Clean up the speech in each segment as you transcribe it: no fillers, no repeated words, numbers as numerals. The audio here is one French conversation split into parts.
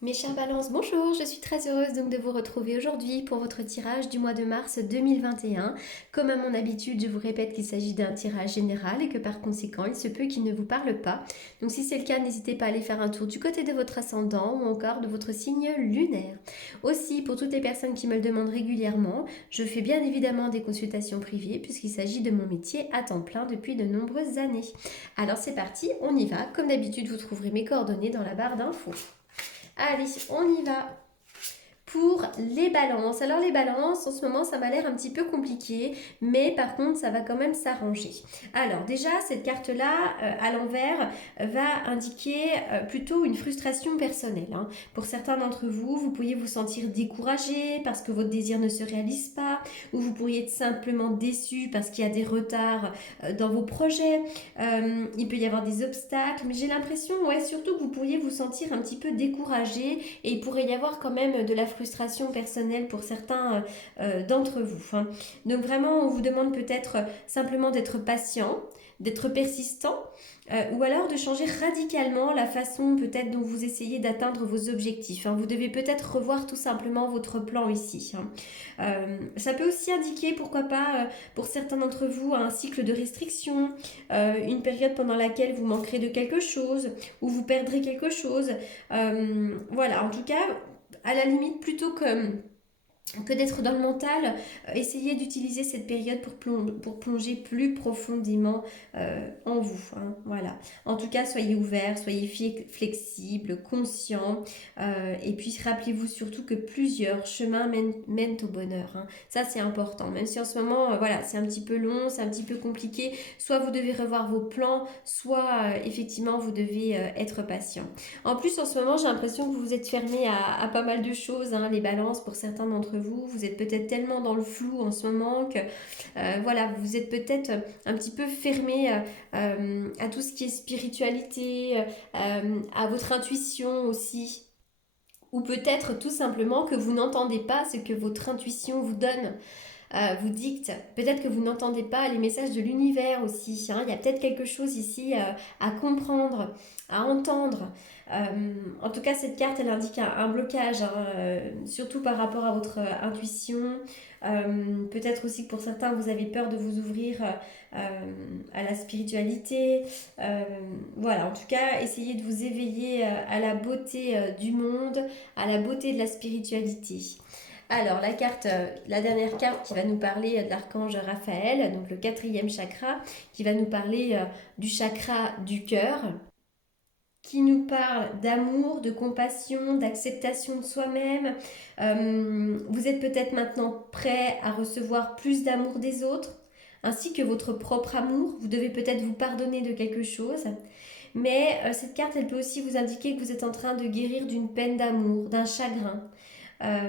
Mes chers balances, bonjour, je suis très heureuse donc de vous retrouver aujourd'hui pour votre tirage du mois de mars 2021. Comme à mon habitude, je vous répète qu'il s'agit d'un tirage général et que par conséquent, il se peut qu'il ne vous parle pas. Donc si c'est le cas, n'hésitez pas à aller faire un tour du côté de votre ascendant ou encore de votre signe lunaire. Aussi, pour toutes les personnes qui me le demandent régulièrement, je fais bien évidemment des consultations privées puisqu'il s'agit de mon métier à temps plein depuis de nombreuses années. Alors c'est parti, on y va. Comme d'habitude, vous trouverez mes coordonnées dans la barre d'infos. Allez, on y va pour les balances. Alors les balances, en ce moment, ça m'a l'air un petit peu compliqué, mais par contre, ça va quand même s'arranger. Alors déjà, cette carte-là, à l'envers, va indiquer plutôt une frustration personnelle, hein. Pour certains d'entre vous, vous pourriez vous sentir découragé parce que votre désir ne se réalise pas, ou vous pourriez être simplement déçu parce qu'il y a des retards dans vos projets. Il peut y avoir des obstacles, mais j'ai l'impression, ouais, surtout que vous pourriez vous sentir un petit peu découragé et il pourrait y avoir quand même de la frustration personnelle pour certains d'entre vous, hein. Donc vraiment, on vous demande peut-être simplement d'être patient, d'être persistant, ou alors de changer radicalement la façon peut-être dont vous essayez d'atteindre vos objectifs, hein. Vous devez peut-être revoir tout simplement votre plan ici, hein. Ça peut aussi indiquer, pourquoi pas, pour certains d'entre vous, un cycle de restriction, une période pendant laquelle vous manquerez de quelque chose ou vous perdrez quelque chose. Voilà, en tout cas, à la limite, plutôt que d'être dans le mental, essayez d'utiliser cette période pour plonger plus profondément en vous, hein, voilà. En tout cas, soyez ouverts, soyez flexibles, conscients, et puis rappelez-vous surtout que plusieurs chemins mènent au bonheur, hein. Ça, c'est important. Même si en ce moment, voilà, c'est un petit peu long, c'est un petit peu compliqué, soit vous devez revoir vos plans, soit effectivement, vous devez être patient. En plus, en ce moment, j'ai l'impression que vous êtes fermé à pas mal de choses, hein, les balances pour certains d'entre vous. Vous êtes peut-être tellement dans le flou en ce moment que voilà, vous êtes peut-être un petit peu fermé à tout ce qui est spiritualité, à votre intuition aussi. Ou peut-être tout simplement que vous n'entendez pas ce que votre intuition vous donne, vous dicte. Peut-être que vous n'entendez pas les messages de l'univers aussi, hein. Il y a peut-être quelque chose ici à comprendre, à entendre. En tout cas, cette carte, elle indique un blocage, hein, surtout par rapport à votre intuition. Peut-être aussi que pour certains, vous avez peur de vous ouvrir à la spiritualité. Euh, voilà, en tout cas, essayez de vous éveiller à la beauté du monde, à la beauté de la spiritualité. Alors, la dernière carte qui va nous parler de l'archange Raphaël, donc le quatrième chakra, qui va nous parler du chakra du cœur, qui nous parle d'amour, de compassion, d'acceptation de soi-même. Vous êtes peut-être maintenant prêt à recevoir plus d'amour des autres, ainsi que votre propre amour. Vous devez peut-être vous pardonner de quelque chose. Mais cette carte, elle peut aussi vous indiquer que vous êtes en train de guérir d'une peine d'amour, d'un chagrin. Euh,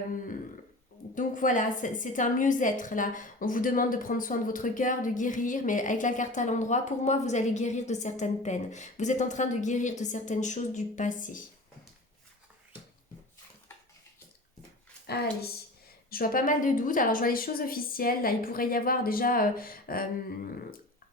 donc voilà, c'est un mieux-être là. On vous demande de prendre soin de votre cœur, de guérir, mais avec la carte à l'endroit, pour moi, vous allez guérir de certaines peines. Vous êtes en train de guérir de certaines choses du passé. Allez, je vois pas mal de doutes. Alors je vois les choses officielles. Là, il pourrait y avoir déjà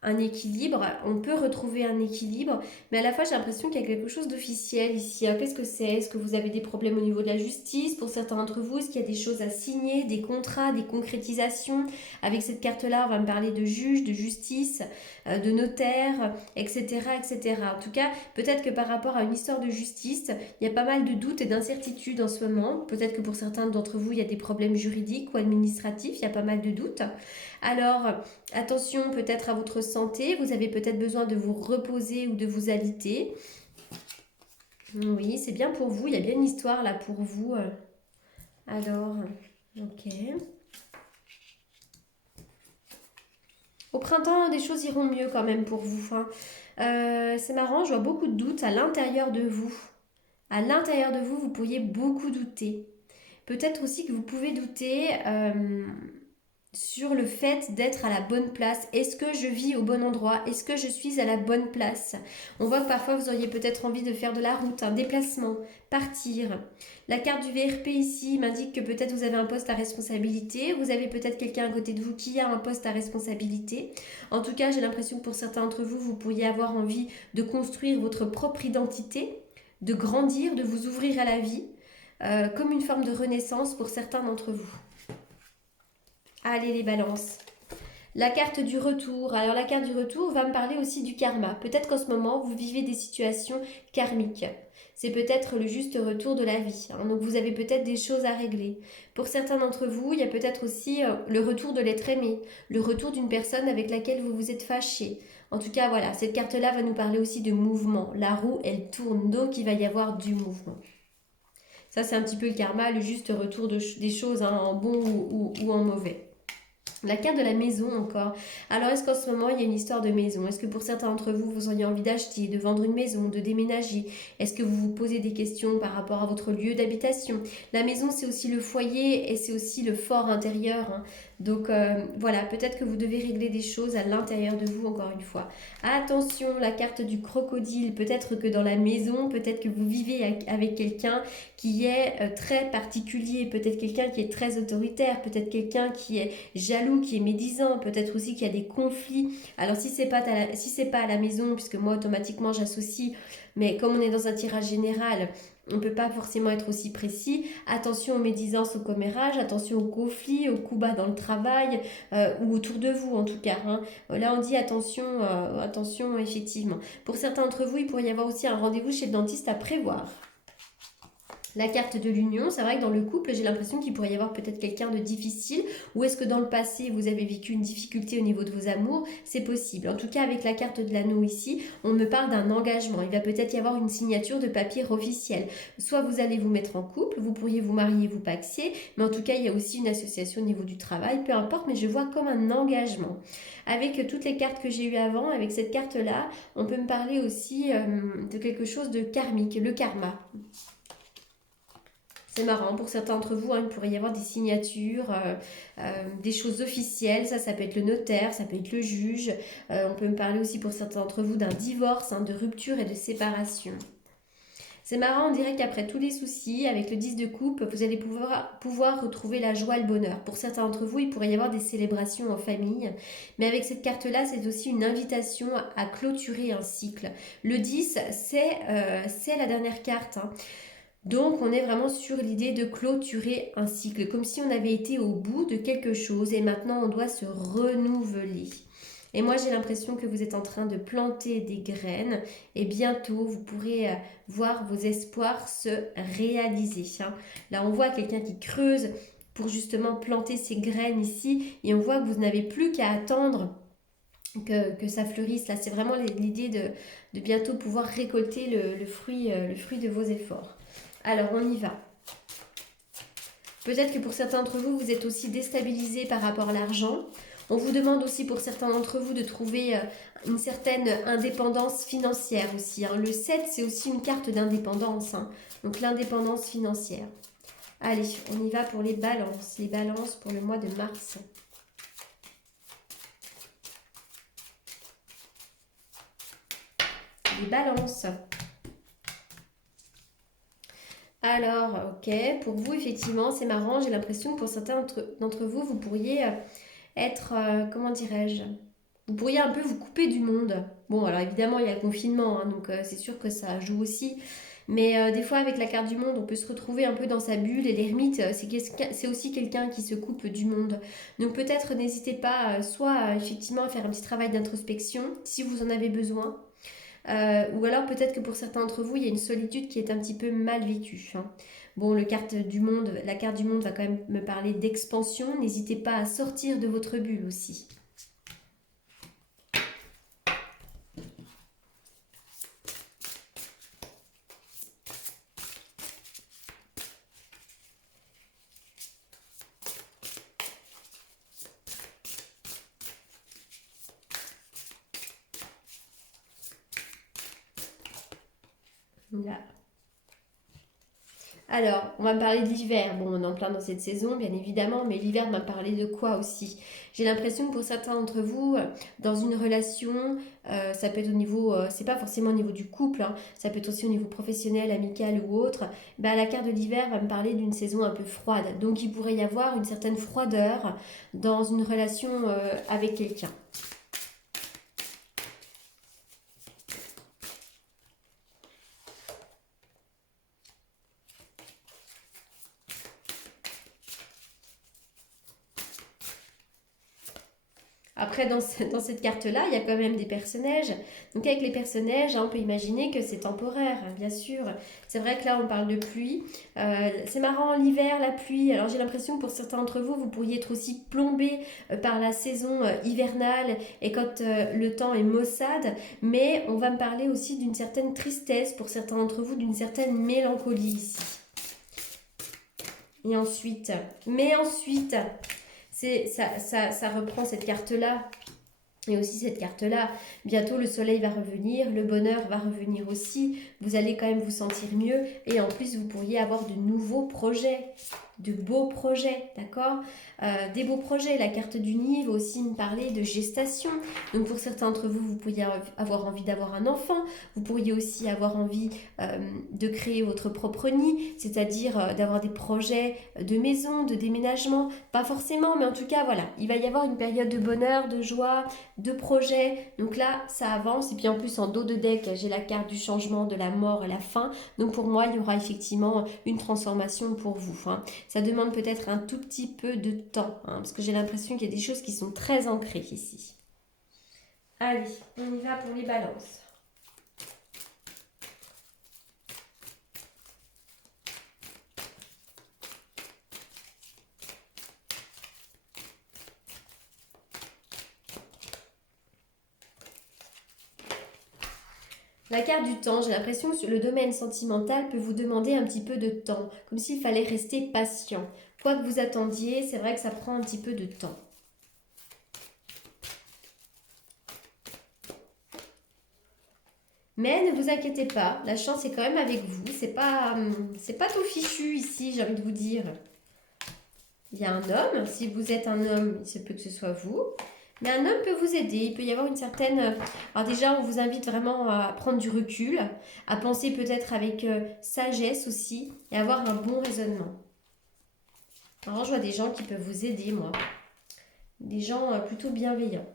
un équilibre. On peut retrouver un équilibre, mais à la fois j'ai l'impression qu'il y a quelque chose d'officiel ici. Qu'est-ce que c'est? Est-ce que vous avez des problèmes au niveau de la justice pour certains d'entre vous? Est-ce qu'il y a des choses à signer, des contrats, des concrétisations? Avec cette carte-là, on va me parler de juge, de justice, de notaire, etc., etc. En tout cas, peut-être que par rapport à une histoire de justice, il y a pas mal de doutes et d'incertitudes en ce moment. Peut-être que pour certains d'entre vous, il y a des problèmes juridiques ou administratifs, il y a pas mal de doutes. Alors, attention peut-être à votre santé, vous avez peut-être besoin de vous reposer ou de vous aliter. Oui, c'est bien pour vous, il y a bien une histoire là pour vous. Alors, ok. Au printemps, des choses iront mieux quand même pour vous, hein. C'est marrant, je vois beaucoup de doutes à l'intérieur de vous. À l'intérieur de vous, vous pourriez beaucoup douter. Peut-être aussi que vous pouvez douter sur le fait d'être à la bonne place. Est-ce que je vis au bon endroit? Est-ce que je suis à la bonne place? On voit que parfois vous auriez peut-être envie de faire de la route, un déplacement, partir. La carte du VRP ici m'indique que peut-être vous avez un poste à responsabilité, vous avez peut-être quelqu'un à côté de vous qui a un poste à responsabilité. En tout cas, j'ai l'impression que pour certains d'entre vous, vous pourriez avoir envie de construire votre propre identité, de grandir, de vous ouvrir à la vie. comme une forme de renaissance pour certains d'entre vous. Allez les balances. La carte du retour. Alors la carte du retour va me parler aussi du karma. Peut-être qu'en ce moment, vous vivez des situations karmiques. C'est peut-être le juste retour de la vie. Hein. Donc vous avez peut-être des choses à régler. Pour certains d'entre vous, il y a peut-être aussi le retour de l'être aimé, le retour d'une personne avec laquelle vous vous êtes fâché. En tout cas, voilà, cette carte-là va nous parler aussi de mouvement. La roue, elle tourne, donc il va y avoir du mouvement. Ça, c'est un petit peu le karma, le juste retour des choses, hein, en bon ou en mauvais. La carte de la maison encore. Alors, est-ce qu'en ce moment, il y a une histoire de maison? Est-ce que pour certains d'entre vous, vous auriez envie d'acheter, de vendre une maison, de déménager? Est-ce que vous vous posez des questions par rapport à votre lieu d'habitation? La maison, c'est aussi le foyer et c'est aussi le fort intérieur. Hein. Donc, voilà, peut-être que vous devez régler des choses à l'intérieur de vous, encore une fois. Attention, la carte du crocodile. Peut-être que dans la maison, peut-être que vous vivez avec quelqu'un qui est très particulier, peut-être quelqu'un qui est très autoritaire, peut-être quelqu'un qui est jaloux, qui est médisant, peut-être aussi qu'il y a des conflits. Alors si c'est pas à la maison, puisque moi automatiquement j'associe, mais comme on est dans un tirage général, on ne peut pas forcément être aussi précis. Attention aux médisances, aux commérages, attention aux conflits, aux coups bas dans le travail, ou autour de vous en tout cas. Hein. Là on dit attention, attention effectivement. Pour certains d'entre vous, il pourrait y avoir aussi un rendez-vous chez le dentiste à prévoir. La carte de l'union, c'est vrai que dans le couple, j'ai l'impression qu'il pourrait y avoir peut-être quelqu'un de difficile, ou est-ce que dans le passé, vous avez vécu une difficulté au niveau de vos amours? C'est possible. En tout cas, avec la carte de l'anneau ici, on me parle d'un engagement. Il va peut-être y avoir une signature de papier officiel. Soit vous allez vous mettre en couple, vous pourriez vous marier, vous paxer, mais en tout cas, il y a aussi une association au niveau du travail, peu importe, mais je vois comme un engagement. Avec toutes les cartes que j'ai eues avant, avec cette carte-là, on peut me parler aussi de quelque chose de karmique, le karma. C'est marrant, pour certains d'entre vous, hein, il pourrait y avoir des signatures, des choses officielles, ça peut être le notaire, ça peut être le juge. On peut me parler aussi pour certains d'entre vous d'un divorce, hein, de rupture et de séparation. C'est marrant, on dirait qu'après tous les soucis, avec le 10 de coupe, vous allez pouvoir retrouver la joie et le bonheur. Pour certains d'entre vous, il pourrait y avoir des célébrations en famille, mais avec cette carte-là, c'est aussi une invitation à clôturer un cycle. Le 10, c'est la dernière carte, hein. Donc, on est vraiment sur l'idée de clôturer un cycle, comme si on avait été au bout de quelque chose et maintenant on doit se renouveler. Et moi, j'ai l'impression que vous êtes en train de planter des graines et bientôt, vous pourrez voir vos espoirs se réaliser. Hein. Là, on voit quelqu'un qui creuse pour justement planter ses graines ici et on voit que vous n'avez plus qu'à attendre que ça fleurisse. Là, c'est vraiment l'idée de bientôt pouvoir récolter le fruit de vos efforts. Alors, on y va. Peut-être que pour certains d'entre vous, vous êtes aussi déstabilisés par rapport à l'argent. On vous demande aussi pour certains d'entre vous de trouver une certaine indépendance financière aussi. Hein. Le 7, c'est aussi une carte d'indépendance. Hein. Donc, l'indépendance financière. Allez, on y va pour les balances. Les balances pour le mois de mars. Les balances. Alors, ok, pour vous, effectivement, c'est marrant. J'ai l'impression que pour certains d'entre vous, vous pourriez être, comment dirais-je, vous pourriez un peu vous couper du monde. Bon, alors évidemment, il y a le confinement, hein, donc c'est sûr que ça joue aussi. Mais des fois, avec la carte du monde, on peut se retrouver un peu dans sa bulle. Et l'ermite, c'est aussi quelqu'un qui se coupe du monde. Donc peut-être n'hésitez pas, soit effectivement à faire un petit travail d'introspection, si vous en avez besoin. Ou alors peut-être que pour certains d'entre vous, il y a une solitude qui est un petit peu mal vécue. Hein. Bon, la carte du monde va quand même me parler d'expansion. N'hésitez pas à sortir de votre bulle aussi. Là. Alors, on va me parler de l'hiver. Bon, on est en plein dans cette saison, bien évidemment, mais l'hiver m'a parlé de quoi aussi? J'ai l'impression que pour certains d'entre vous, dans une relation, ça peut être au niveau, c'est pas forcément au niveau du couple, hein, ça peut être aussi au niveau professionnel, amical ou autre. Bah, la carte de l'hiver va me parler d'une saison un peu froide. Donc, il pourrait y avoir une certaine froideur dans une relation avec quelqu'un. après, dans cette carte-là, il y a quand même des personnages. Donc avec les personnages, on peut imaginer que c'est temporaire, bien sûr. C'est vrai que là, on parle de pluie. C'est marrant, l'hiver, la pluie. Alors j'ai l'impression que pour certains d'entre vous, vous pourriez être aussi plombé par la saison hivernale et quand le temps est maussade. Mais on va me parler aussi d'une certaine tristesse pour certains d'entre vous, d'une certaine mélancolie ici. Et ensuite, ça reprend cette carte-là. Et aussi cette carte-là, bientôt le soleil va revenir, le bonheur va revenir aussi, vous allez quand même vous sentir mieux et en plus vous pourriez avoir de nouveaux projets, de beaux projets, d'accord, des beaux projets. La carte du nid va aussi me parler de gestation, donc pour certains d'entre vous, vous pourriez avoir envie d'avoir un enfant, vous pourriez aussi avoir envie de créer votre propre nid, c'est-à-dire d'avoir des projets de maison, de déménagement, pas forcément, mais en tout cas voilà, il va y avoir une période de bonheur, de joie, de projets. Donc là, ça avance. Et puis en plus, en dos de deck, j'ai la carte du changement, de la mort et la fin. Donc pour moi, il y aura effectivement une transformation pour vous. Ça demande peut-être un tout petit peu de temps, parce que j'ai l'impression qu'il y a des choses qui sont très ancrées ici. Allez, on y va pour les balances. La carte du temps, j'ai l'impression que le domaine sentimental peut vous demander un petit peu de temps, comme s'il fallait rester patient. Quoi que vous attendiez, c'est vrai que ça prend un petit peu de temps. Mais ne vous inquiétez pas, la chance est quand même avec vous. C'est pas tout fichu ici, j'ai envie de vous dire. Il y a un homme, si vous êtes un homme, il se peut que ce soit vous. Mais un homme peut vous aider, il peut y avoir une certaine... Alors déjà, on vous invite vraiment à prendre du recul, à penser peut-être avec sagesse aussi, et avoir un bon raisonnement. Alors je vois des gens qui peuvent vous aider, moi. Des gens plutôt bienveillants.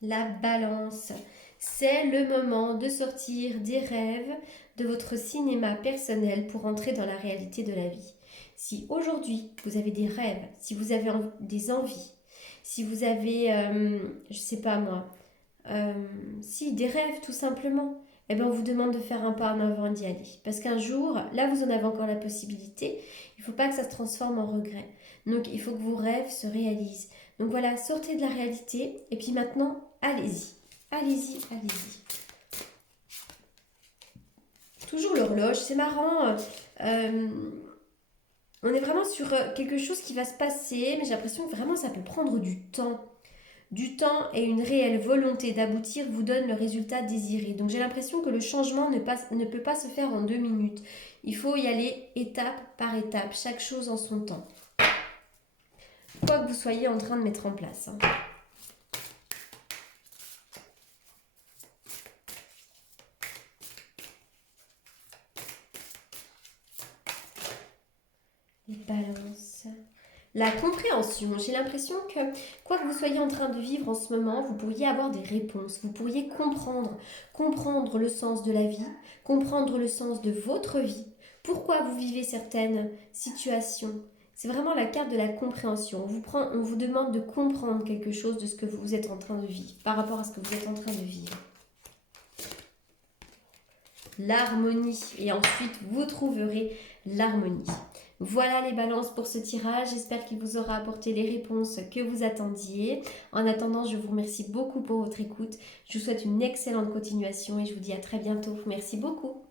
La balance, c'est le moment de sortir des rêves de votre cinéma personnel pour entrer dans la réalité de la vie. Si aujourd'hui vous avez des rêves, si vous avez des envies, si vous avez, je sais pas moi, si des rêves tout simplement, eh ben on vous demande de faire un pas en avant et d'y aller. Parce qu'un jour, là vous en avez encore la possibilité, il ne faut pas que ça se transforme en regret. Donc il faut que vos rêves se réalisent. Donc voilà, sortez de la réalité et puis maintenant, allez-y. Allez-y, allez-y. Toujours l'horloge, c'est marrant. On est vraiment sur quelque chose qui va se passer, mais j'ai l'impression que vraiment ça peut prendre du temps. Du temps et une réelle volonté d'aboutir vous donnent le résultat désiré. Donc j'ai l'impression que le changement ne peut pas se faire en 2 minutes. Il faut y aller étape par étape, chaque chose en son temps. Quoi que vous soyez en train de mettre en place. Les balances. La compréhension. J'ai l'impression que quoi que vous soyez en train de vivre en ce moment, vous pourriez avoir des réponses. Vous pourriez comprendre le sens de la vie, comprendre le sens de votre vie. Pourquoi vous vivez certaines situations. C'est vraiment la carte de la compréhension. On vous demande de comprendre quelque chose de ce que vous êtes en train de vivre, par rapport à ce que vous êtes en train de vivre. L'harmonie. Et ensuite, vous trouverez l'harmonie. Voilà les balances pour ce tirage. J'espère qu'il vous aura apporté les réponses que vous attendiez. En attendant, je vous remercie beaucoup pour votre écoute. Je vous souhaite une excellente continuation et je vous dis à très bientôt. Merci beaucoup.